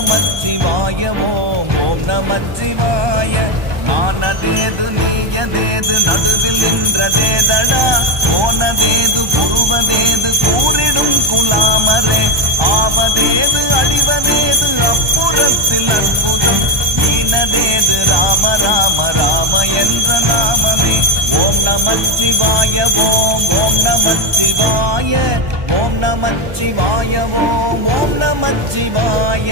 நமச்சிவாய ஓம் நமச்சிவாய. ஆனதேது நீயதேது நடுவில் நின்றதேதடா, போனதேது புருவதேது கூறிடும் குலாமரே, ஆவதேது அழிவதேது அப்புறத்தில் அற்புதம், ஈனதேது ராம ராம ராம என்ற நாமமே. ஓம் நமச்சிவாய ஓம் நமச்சிவாய, ஓம் நமச்சிவாய ஓம் நமச்சிவாய.